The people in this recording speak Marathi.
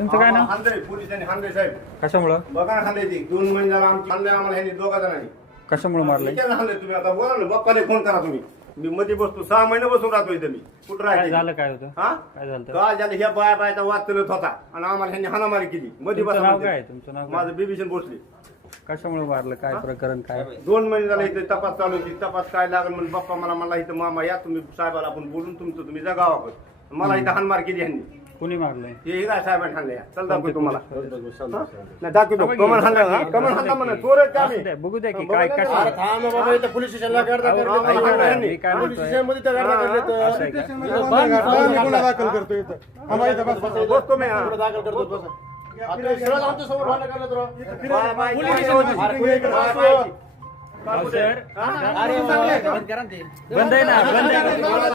तुमचं काय नाव? हांदे पोलिसांनी हांदे साहेब कशामुळं बघा ना हांदे ती 2 महिने झाला आमची हांदे आम्हाला ह्यांनी दोघा जणांनी कशामुळे मारलंय? विचारलं हांदे तुम्ही आता बोला ना बाप्पाला फोन करा तुम्ही मी मध्ये बसतो 6 महिने बसून राहतो इथे मी कुठं काय राहायचं झालं? काय होतं? हा काय झालं? काय झालं ह्या बायाचा वाद चालत होता आणि आम्हाला ह्यांनी हाणामारी केली मध्ये तुमचं नाव काय बसा आहे? तुमचं नाव काय? माझं बिभीषण भोसले कशामुळे मारलं? काय प्रकरण काय? 2 महिने झाले इथे तपास चालू होती तपास काय लागेल म्हणून बाप्पा मला इथं मामा या तुम्ही साहेबाला आपण बोलून तुमचं तुम्ही जगावा मला इथं हानमार केली ह्यांनी कुणी मारलंय? हे काय साहेबांनी हाणले चल दाखवतो तुम्हाला नाही दाखवतो कमल हाणला ना कमल हाणला म्हणा चोर आहेत का आम्ही असू द्या, बघू द्या की काय बघा ना. कशा थांब बाबा इथं पोलीस स्टेशनला गर्दा मी काय पोलीस म्हणतोय स्टेशनमध्ये त्या गर्दा करलेत. असं आहे का? गुन्हा दाखल करतो इथं थांबा इथं बस बस बसतो मी हा. गुन्हा दाखल करतो बस आता सरळ आमच्या समोर भांडण करलेत राव. बाय, बाय, पोलीस बाय, स्टेशनमध्ये. बाय. अरे कोणी इकडे बाय, बसतो. बाय. अहो, सर हा? बंद आहे ना, बंद आहे.